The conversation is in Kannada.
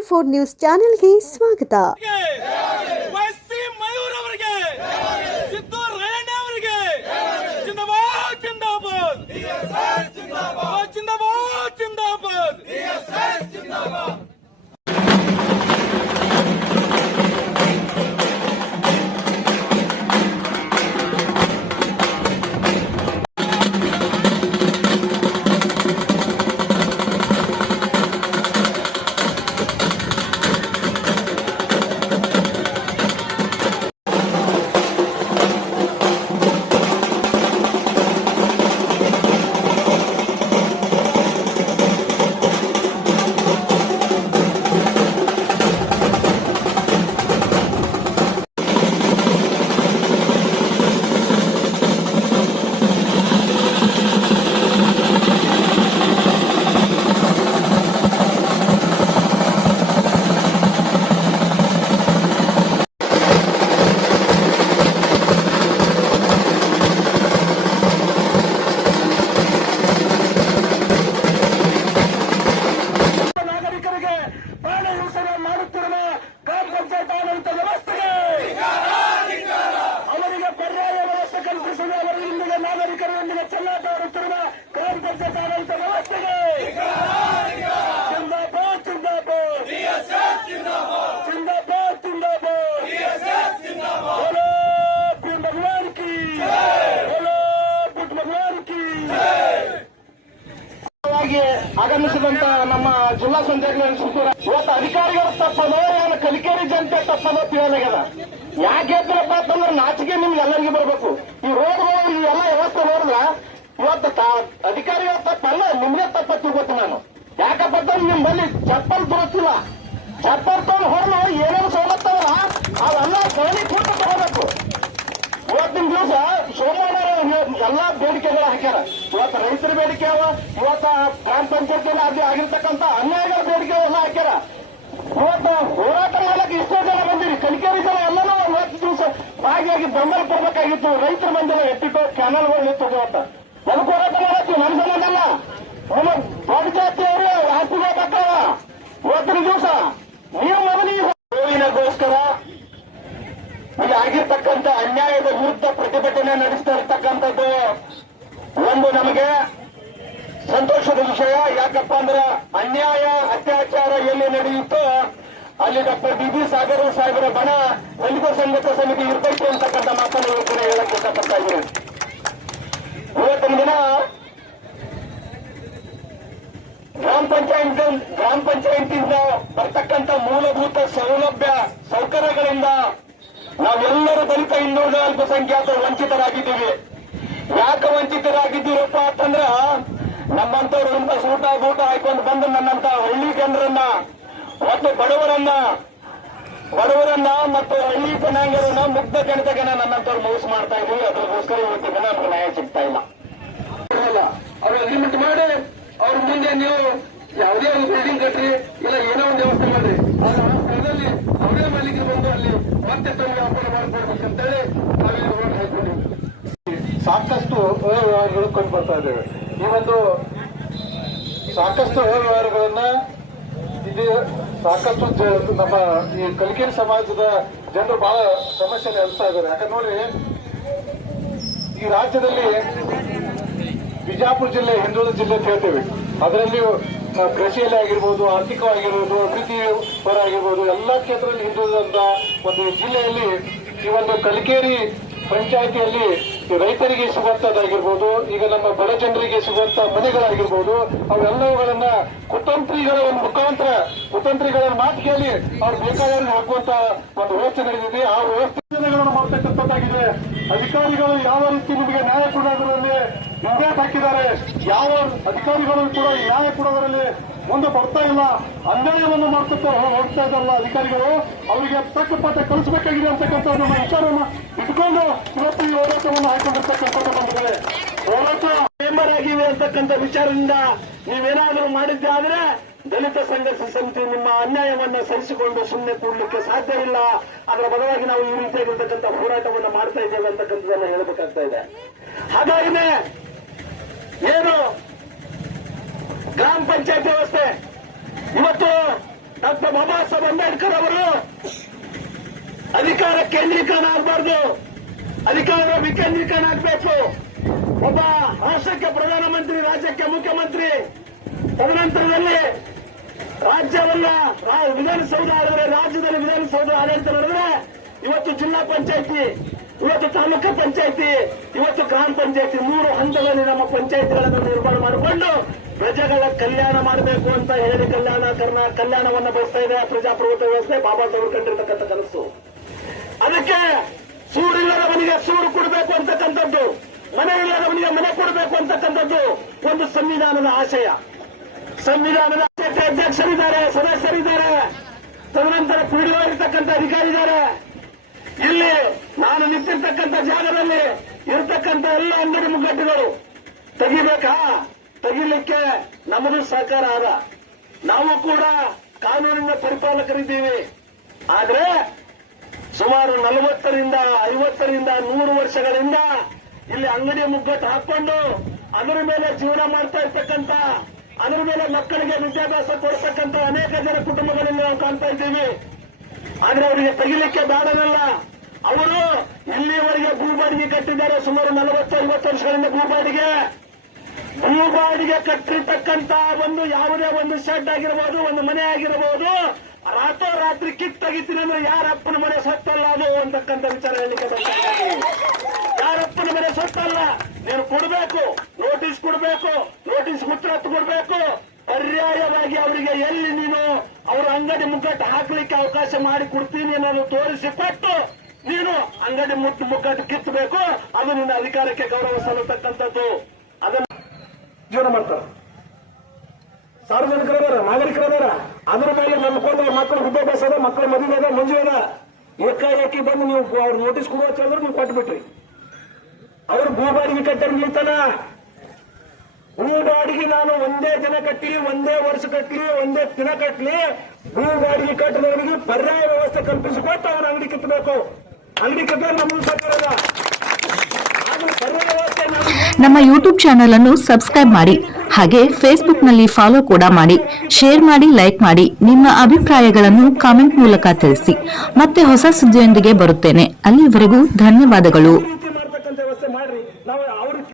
ಟ್ವೆಂಟಿ ಫೋರ್ ನ್ಯೂಸ್ ಚಾನೆಲ್ಗೆ ಸ್ವಾಗತ ಆಗಮಿಸಿದಂತ ನಮ್ಮ ಜಿಲ್ಲಾ ಸಂಚಾಲಕ ಇವತ್ತು ಅಧಿಕಾರಿಗಳ ತಪ್ಪದ ಏನು ಕಲಿಕೇರಿ ಜನತೆ ತಪ್ಪದ ತಿಳಿಯಲಾಗ್ಯದ ಯಾಕೆ ಅಂತಂದ್ರೆ ನಾಚಿಕೆ ನಿಮ್ಗೆ ಎಲ್ಲರಿಗೂ ಬರಬೇಕು ಈ ರೋಡ್ಗಳು ಎಲ್ಲ ವ್ಯವಸ್ಥೆ ನೋಡಿದ್ರ ಇವತ್ತು ಅಧಿಕಾರಿಗಳ ತಪ್ಪಲ್ಲ ನಿಮ್ಗೆ ತಪ್ಪ ತಿಳ್ಕೊತೀನಿ ನಾನು. ಯಾಕಪ್ಪ ನಿಮ್ಮಲ್ಲಿ ಚಪ್ಪಲ್ ದುರಸ್ತಿಲ್ಲ ಚಪ್ಪಲ್ ತಗೊಂಡು ಹೊರಲು ಏನೇನು ಸವಲತ್ತವಲ್ಲ ಅವೆಲ್ಲ ಸವಲಿ ಕೊಟ್ಟು ತಗೋಬೇಕು. ಇವತ್ತಿನ ದಿವಸ ಸೋಮವಾರ ಎಲ್ಲಾ ಬೇಡಿಕೆಗಳು ಹಾಕ್ಯಾರ. ಇವತ್ತು ರೈತರ ಬೇಡಿಕೆ ಅವ, ಇವತ್ತ ಗ್ರಾಮ ಪಂಚಾಯತಿಯಲ್ಲಿ ಅಲ್ಲಿ ಆಗಿರ್ತಕ್ಕಂಥ ಅನ್ಯಾಯಗಳ ಬೇಡಿಕೆ ಎಲ್ಲ ಹಾಕ್ಯಾರ. ಇವತ್ತು ಹೋರಾಟ ಮಾಡಕ್ಕೆ ಎಷ್ಟೋ ಜನ ಬಂದಿರಿ. ಕಲಿಕೇರಿ ಜನ ಎಲ್ಲನೂ ಇವತ್ತು ದಿವಸ ಭಾಗಿಯಾಗಿ ಬೆಂಬಲ ಕೊಡ್ಬೇಕಾಗಿತ್ತು. ರೈತರ ಬಂದಿಲ್ಲ ಎತ್ತಿಟ್ಟು ಕ್ಯಾನಲ್ಗಳು ನಿಂತು ಇವತ್ತ. ನಮ್ಮ ಸಂಬಂಧ ಅಲ್ಲ ನಮ್ಮ ದೊಡ್ಡ ಜಾತಿಯವರು ಆಸ್ತಿಗೆ ಬರ್ತಾವ ಇವತ್ತಿನ ದಿವಸ ನೀವು ಮೊದಲಿಗೆ ಗೋವಿನಗೋಸ್ಕರ ಆಗಿರ್ತಕ್ಕಂಥ ಅನ್ಯಾಯದ ವಿರುದ್ಧ ಪ್ರತಿಭಟನೆ ನಡೆಸ್ತಾ ಇರ್ತಕ್ಕಂಥದ್ದು ಒಂದು ನಮಗೆ ಸಂತೋಷದ ವಿಷಯ. ಯಾಕಪ್ಪ ಅಂದ್ರೆ ಅನ್ಯಾಯ, ಅತ್ಯಾಚಾರ ಎಲ್ಲಿ ನಡೆಯುತ್ತೋ ಅಲ್ಲಿ ಡಾಕ್ಟರ್ ಬಿ ಸಾಗರ ಸಾಹೇಬರ ಬಣ ದಲಿತ ಸಂಘಟ ಸಮಿತಿ ಇರಬೇಕು ಅಂತಕ್ಕಂಥ ಮಾತನ್ನು ಇವತ್ತು ಹೇಳಕ್ಕೆ ಇಷ್ಟಪಡ್ತಾ ಇದ್ದೀನಿ ಇವತ್ತಿನ ದಿನ ಗ್ರಾಮ ಪಂಚಾಯತ್ ಗ್ರಾಮ ಪಂಚಾಯತಿಂದ ಬರ್ತಕ್ಕಂಥ ಮೂಲಭೂತ ಸೌಲಭ್ಯ ಸೌಕರ್ಯಗಳಿಂದ ನಾವೆಲ್ಲರೂ ಇನ್ನೂರ ನಾಲ್ಕು ಸಂಖ್ಯಾತರು ವಂಚಿತರಾಗಿದ್ದೀವಿ. ಯಾಕೆ ವಂಚಿತರಾಗಿದ್ದೀರಪ್ಪ ಅಂತಂದ್ರ ನಮ್ಮಂತವ್ರು ಊಟ ಹಾಕೊಂಡು ಬಂದು ನನ್ನಂತ ಹಳ್ಳಿ ಜನರನ್ನ, ಮತ್ತು ಬಡವರನ್ನ ಬಡವರನ್ನ ಮತ್ತು ಹಳ್ಳಿ ಜನಾಂಗರನ್ನ ಮುಗ್ಧ ಜನತೆಗೆ ನನ್ನಂತವ್ರು ಮೋಸ ಮಾಡ್ತಾ ಇದೀವಿ ಅದಕ್ಕೋಸ್ಕರ ಇವತ್ತು ದಿನ ನಮ್ಗೆ ನ್ಯಾಯ ಸಿಗ್ತಾ ಇಲ್ಲ. ಅವ್ರು ಅಗ್ರಿಮೆಂಟ್ ಮಾಡಿ. ಅವ್ರ ಮುಂದೆ ನೀವು ಯಾವುದೇ ಒಂದು ಬಿಲ್ಡಿಂಗ್ ಕಟ್ರಿ ಇಲ್ಲ ಏನೋ ಒಂದು ವ್ಯವಸ್ಥೆ ಮಾಡ್ರಿ ಆದ್ರೆ ಆ ಸ್ಥಳದಲ್ಲಿ ಅವರೇ ಮಾಲೀಕರು ಬಂದು ಅಲ್ಲಿ ಮತ್ತೆ ತಮ್ಮ ವ್ಯಾಪಾರ ಮಾಡ್ಕೊಡ್ಬೇಕು ಅಂತೇಳಿ ನಾವೇನು ರೋಡ್ ಹಾಕೊಂಡಿವಿ ಸಾಕಷ್ಟು ಬರ್ತಾ ಇದ್ದೇವೆ. ಈ ಒಂದು ಸಾಕಷ್ಟು ವ್ಯವಹಾರಗಳನ್ನ ಇದು ಸಾಕಷ್ಟು ನಮ್ಮ ಈ ಕಲಿಕೇರಿ ಸಮಾಜದ ಜನರು ಬಹಳ ಸಮಸ್ಯೆ ಹೇಳ್ತಾ ಇದ್ದಾರೆ. ಯಾಕಂದ್ರೆ ನೋಡ್ರಿ ಈ ರಾಜ್ಯದಲ್ಲಿ ಬಿಜಾಪುರ ಜಿಲ್ಲೆ, ಹಿಂದುಳಿದ ಜಿಲ್ಲೆ ಅಂತ ಹೇಳ್ತೇವೆ. ಅದರಲ್ಲಿ ಕೃಷಿಯಲ್ಲಿ ಆಗಿರ್ಬೋದು, ಆರ್ಥಿಕವಾಗಿರ್ಬೋದು, ಅಭಿವೃದ್ಧಿ ಪರ ಆಗಿರ್ಬೋದು, ಎಲ್ಲಾ ಕ್ಷೇತ್ರದಲ್ಲಿ ಹಿಂದುಳಿದಂತ ಒಂದು ಜಿಲ್ಲೆಯಲ್ಲಿ ಈ ಒಂದು ಕಲಿಕೇರಿ ಪಂಚಾಯಿತಿಯಲ್ಲಿ ರೈತರಿಗೆ ಸಿಗುವಂತದ್ದಾಗಿರ್ಬೋದು, ಈಗ ನಮ್ಮ ಬಡ ಜನರಿಗೆ ಸಿಗುವಂತ ಮನೆಗಳಾಗಿರ್ಬೋದು, ಅವೆಲ್ಲವುಗಳನ್ನ ಕುತಂತ್ರಿಗಳ ಒಂದು ಮುಖಾಂತರ, ಕುತಂತ್ರಿಗಳ ಮಾತು ಕೇಳಿ ಅವ್ರು ಬೇಕಾದವ್ರಿಗೆ ಹಾಕುವಂತ ಒಂದು ವ್ಯವಸ್ಥೆ ನಡೆದಿದೆ. ಆ ವ್ಯವಸ್ಥೆಗಳನ್ನು ಮಾಡ್ತಕ್ಕಂಥದ್ದಾಗಿದೆ. ಅಧಿಕಾರಿಗಳು ಯಾವ ರೀತಿ ನಿಮಗೆ ನ್ಯಾಯ ಕೊಡೋದರಲ್ಲಿ ಹಿಂದೇಟ್ ಹಾಕಿದ್ದಾರೆ, ಯಾವ ಅಧಿಕಾರಿಗಳು ಕೂಡ ನ್ಯಾಯ ಕೊಡೋದರಲ್ಲಿ ಮುಂದೆ ಬರ್ತಾ ಇಲ್ಲ. ಅನ್ಯಾಯವನ್ನು ಮಾಡ್ತಾ ಹೋಗ್ತಾ ಇದ್ದಾರಲ್ಲ ಅಧಿಕಾರಿಗಳು. ಅವರಿಗೆ ತಕ್ಕ ಪಾಠ ಕಲಿಸಬೇಕಾಗಿದೆ ಅಂತಕ್ಕಂಥ ನಮ್ಮ ವಿಚಾರವನ್ನ ಇಟ್ಕೊಂಡು ಇವತ್ತು ಈ ಹೋರಾಟವನ್ನು ಹಾಕೊಂಡಿರ್ತಕ್ಕಂಥದ್ದು ಬಂದಿದೆ. ಹೋರಾಟ ಮೆಂಬರ್ ಆಗಿವೆ ಅಂತಕ್ಕಂಥ ವಿಚಾರದಿಂದ ನೀವೇನಾದರೂ ಮಾಡಿದ್ದೆ ಆದ್ರೆ ದಲಿತ ಸಂಘರ್ಷ ಸಮಿತಿ ನಿಮ್ಮ ಅನ್ಯಾಯವನ್ನ ಸರಿಸಿಕೊಂಡು ಸುಮ್ಮನೆ ಕೂಡಲಿಕ್ಕೆ ಸಾಧ್ಯ ಇಲ್ಲ. ಅದರ ಬದಲಾಗಿ ನಾವು ಈ ರೀತಿಯಾಗಿರ್ತಕ್ಕಂಥ ಹೋರಾಟವನ್ನು ಮಾಡ್ತಾ ಇದ್ದೇವೆ ಅಂತಕ್ಕಂಥದ್ದನ್ನ ಹೇಳಬೇಕಾಗ್ತಾ ಇದೆ. ಹಾಗಾಗಿನೇ ಏನು ಗ್ರಾಮ ಪಂಚಾಯತ್ ವ್ಯವಸ್ಥೆ. ಇವತ್ತು ಡಾಕ್ಟರ್ ಬಾಬಾ ಸಾಹೇಬ್ ಅಂಬೇಡ್ಕರ್ ಅವರು ಅಧಿಕಾರ ಕೇಂದ್ರೀಕರಣ ಆಗಬಾರ್ದು ಅಧಿಕಾರ ವಿಕೇಂದ್ರೀಕರಣ ಆಗಬೇಕು ಒಬ್ಬ ರಾಷ್ಟ್ರಕ್ಕೆ ಪ್ರಧಾನಮಂತ್ರಿ, ರಾಜ್ಯಕ್ಕೆ ಮುಖ್ಯಮಂತ್ರಿ, ತದನಂತರದಲ್ಲಿ ರಾಜ್ಯವನ್ನ ವಿಧಾನಸೌಧ ಆಡಿದ್ರೆ ರಾಜ್ಯದಲ್ಲಿ ವಿಧಾನಸೌಧ ಆಡಳಿತ ನಡೆದ್ರೆ ಇವತ್ತು ಜಿಲ್ಲಾ ಪಂಚಾಯತಿ, ಇವತ್ತು ತಾಲೂಕು ಪಂಚಾಯಿತಿ, ಇವತ್ತು ಗ್ರಾಮ ಪಂಚಾಯಿತಿ ಮೂರು ಹಂತದಲ್ಲಿ ನಮ್ಮ ಪಂಚಾಯಿತಿಗಳನ್ನು ನಿರ್ಮಾಣ ಮಾಡಿಕೊಂಡು ಪ್ರಜೆಗಳ ಕಲ್ಯಾಣ ಮಾಡಬೇಕು ಅಂತ ಹೇಳಿ ಕಲ್ಯಾಣ ಕರ್ನ ಕಲ್ಯಾಣವನ್ನ ಬಯಸ್ತಾ ಇದೆ ಪ್ರಜಾಪ್ರಭುತ್ವ ವ್ಯವಸ್ಥೆ, ಬಾಬಾ ಸಾಹೇಬ್ ಕಂಡಿರ್ತಕ್ಕಂಥ ಕನಸು. ಅದಕ್ಕೆ ಸೂರಿಲ್ಲದವನಿಗೆ ಸೂರು ಕೊಡಬೇಕು ಅಂತಕ್ಕಂಥದ್ದು, ಮನೆ ಇಲ್ಲದವನಿಗೆ ಮನೆ ಕೊಡಬೇಕು ಅಂತಕ್ಕಂಥದ್ದು ಒಂದು ಸಂವಿಧಾನದ ಆಶಯ. ಸಂವಿಧಾನದ ಆಶಯಕ್ಕೆ ಅಧ್ಯಕ್ಷರಿದ್ದಾರೆ, ಸದಸ್ಯರಿದ್ದಾರೆ, ತದನಂತರ ಪಿಡಿಒ ಅಧಿಕಾರಿ ಅಧಿಕಾರಿದ್ದಾರೆ. ಇಲ್ಲಿ ನಾನು ನಿಂತಿರ್ತಕ್ಕಂಥ ಜಾಗದಲ್ಲಿ ಇರತಕ್ಕಂಥ ಎಲ್ಲ ಅಂಗಡಿ ಮುಗ್ಗಟ್ಟುಗಳು ತೆಗಿಬೇಕಾ? ತೆಗಿಲಿಕ್ಕೆ ನಮಗೂ ಸಹಕಾರ ಆದ. ನಾವು ಕೂಡ ಕಾನೂನಿನ ಪರಿಪಾಲಕರಿದ್ದೀವಿ. ಆದ್ರೆ ಸುಮಾರು ನಲವತ್ತರಿಂದ ಐವತ್ತರಿಂದ ನೂರು ವರ್ಷಗಳಿಂದ ಇಲ್ಲಿ ಅಂಗಡಿ ಮುಗ್ಗಟ್ಟು ಹಾಕೊಂಡು ಅದರ ಮೇಲೆ ಜೀವನ ಮಾಡ್ತಾ ಇರ್ತಕ್ಕಂಥ, ಅದರ ಮೇಲೆ ಮಕ್ಕಳಿಗೆ ವಿದ್ಯಾಭ್ಯಾಸ ಕೊಡ್ತಕ್ಕಂಥ ಅನೇಕ ಜನ ಕುಟುಂಬಗಳಲ್ಲಿ ನಾವು ಕಾಣ್ತಾ ಇದ್ದೀವಿ. ಆದ್ರೆ ಅವರಿಗೆ ತೆಗಿಲಿಕ್ಕೆ ಬೇಡನಲ್ಲ ಅವರು ಇಲ್ಲಿಯವರೆಗೆ ಭೂಬಾಡಿಗೆ ಕಟ್ಟಿದ್ದಾರೆ ಸುಮಾರು ನಲವತ್ತು ಐವತ್ತು ವರ್ಷಗಳಿಂದ ಭೂಬಾಡಿಗೆ ಭೂಬಾಡಿಗೆ ಕಟ್ಟಿರ್ತಕ್ಕಂತ ಒಂದು ಯಾವುದೇ ಒಂದು ಶೆಡ್ ಆಗಿರಬಹುದು ಒಂದು ಮನೆ ಆಗಿರಬಹುದು ರಾತ್ರೋರಾತ್ರಿ ಕಿತ್ ತೆಗಿತೀನಿ ಅಂದ್ರೆ ಯಾರಪ್ಪನ ಮನೆ ಸೊತ್ತಲ್ಲ ಅದು ಅಂತಕ್ಕಂಥ ವಿಚಾರ ಹೇಳಿಕೆ. ಯಾರಪ್ಪನ ಮನೆ ಸೊತ್ತಲ್ಲ? ನೀನು ಕೊಡಬೇಕು ನೋಟಿಸ್ ಕೊಡಬೇಕು ನೋಟಿಸ್ ಉತ್ತರ ಕೊಡಬೇಕು. ಪರ್ಯಾಯವಾಗಿ ಅವರಿಗೆ ಎಲ್ಲಿ ನೀನು ಅವರ ಅಂಗಡಿ ಮುಗ್ಗಟ್ಟು ಹಾಕ್ಲಿಕ್ಕೆ ಅವಕಾಶ ಮಾಡಿ ಕೊಡ್ತೀನಿ ಅನ್ನೋದು ತೋರಿಸಿ ಕೊಟ್ಟು ನೀನು ಅಂಗಡಿ ಮುಟ್ಟು ಮುಗ್ಗಟ್ಟು ಕಿತ್ತಬೇಕು. ಅದು ನಿನ್ನ ಅಧಿಕಾರಕ್ಕೆ ಗೌರವ ಸಲ್ಲತಕ್ಕಂಥದ್ದು. ಅದನ್ನು ಜೀವನ ಮಾಡ್ತಾರೆ. ಸಾರ್ವಜನಿಕರ ನಾಗರಿಕರ ಅದರ ಮೇಲೆ ನಂಬ್ಕೊಂಡು ಮಕ್ಕಳ ವಿದ್ಯಾಭ್ಯಾಸ ಅದ, ಮಕ್ಕಳ ಮದುವೆ ಅದ, ಮಂಜು ಅದ. ಏಕಾಏಕಿ ಬಂದು ನೀವು ಅವ್ರು ನೋಟಿಸ್ ಕೊಡುವ ಹೇಳಿದ್ರೆ ನೀವು ಕೊಟ್ಟು ಬಿಟ್ರಿ ಭೂ ಬಾಡಿಗೆ ಕಟ್ಟರು ನಿಲ್ತಾನ ಭೂಬಾಡಿಗೆ ನಾನು ಒಂದೇ ದಿನ ಕಟ್ಟಿ ಒಂದೇ ವರ್ಷ ಕಟ್ಲಿ ಒಂದೇ ದಿನ ಕಟ್ಲಿ. ಭೂಬಾಡಿಗೆ ಕಟ್ಟಿದವರಿಗೆ ಪರ್ಯಾಯ ವ್ಯವಸ್ಥೆ ಕಲ್ಪಿಸಿಕೊಟ್ಟು ಅವ್ರ ಅಂಗಡಿ ಕಿತ್ತಬೇಕು ಅಂಗಡಿ ಕಿತ್ತ ನಮ್ಮ ಸರ್ಕಾರ ಅದ. ಆದ್ರೆ ಪರ್ಯಾಯ ನಮ್ಮ ಯೂಟ್ಯೂಬ್ ಚಾನೆಲ್ ಅನ್ನು ಸಬ್ಸ್ಕ್ರೈಬ್ ಮಾಡಿ. ಹಾಗೆ ಫೇಸ್ಬುಕ್ನಲ್ಲಿ ಫಾಲೋ ಕೂಡ ಮಾಡಿ. ಶೇರ್ ಮಾಡಿ ಲೈಕ್ ಮಾಡಿ. ನಿಮ್ಮ ಅಭಿಪ್ರಾಯಗಳನ್ನು ಕಾಮೆಂಟ್ ಮೂಲಕ ತಿಳಿಸಿ. ಮತ್ತೆ ಹೊಸ ಸುದ್ದಿಯೊಂದಿಗೆ ಬರುತ್ತೇನೆ. ಅಲ್ಲಿವರೆಗೂ ಧನ್ಯವಾದಗಳು.